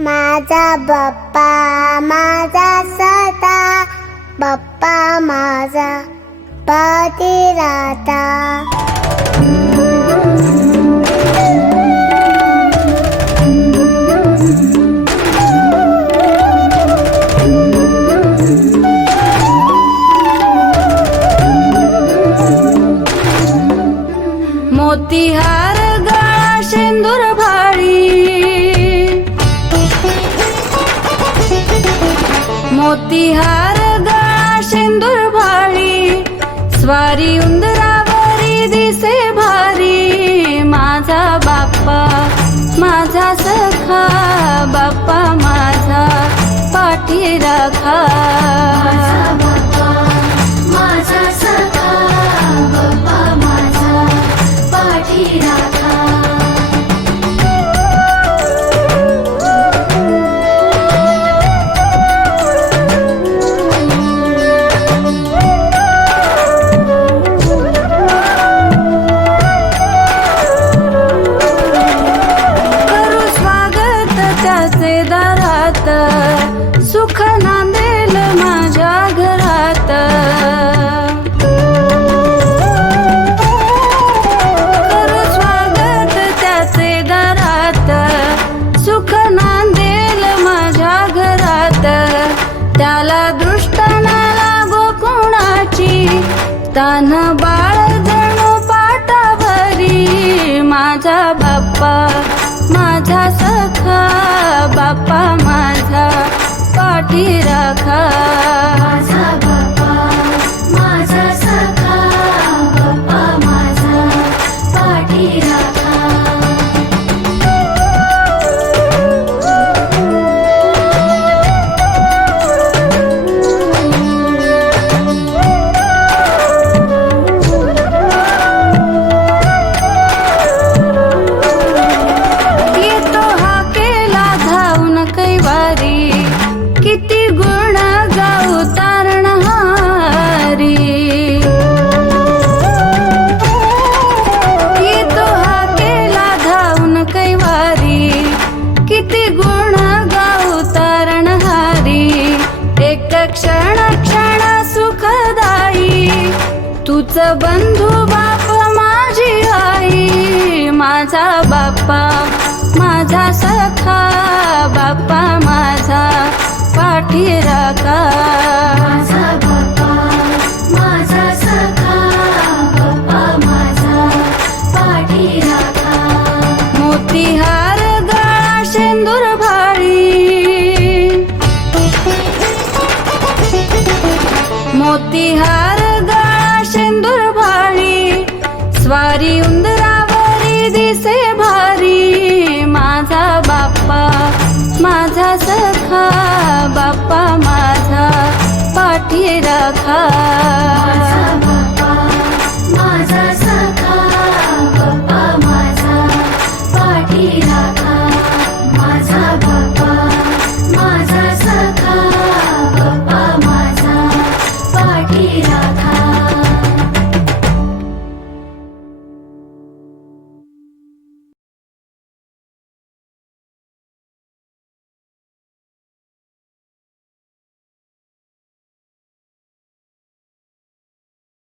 माझा बाप्पा माझा सदा बाप्पा माझा पती राहता मोतीहार गळा शेंदूर भाळी स्वारी उंदरावरी दिसे भारी. माझा बाप्पा माझा सखा बाप्पा माझा पाठी राखा. तान बाळ जणू पाटावरी. माझा बाप्पा माझा सखा बाप्पा माझा पाठी राखा. तुझ बंधू बाप माझी आई माझा बाप्पा माझा सखा बाप्पा माझा पाठी राखा माझा बाप्पा माझा सखा बाप्पा माझा पाठी राखा मोतीहार गळा शेंदूर भाळी. मोतीहार सखा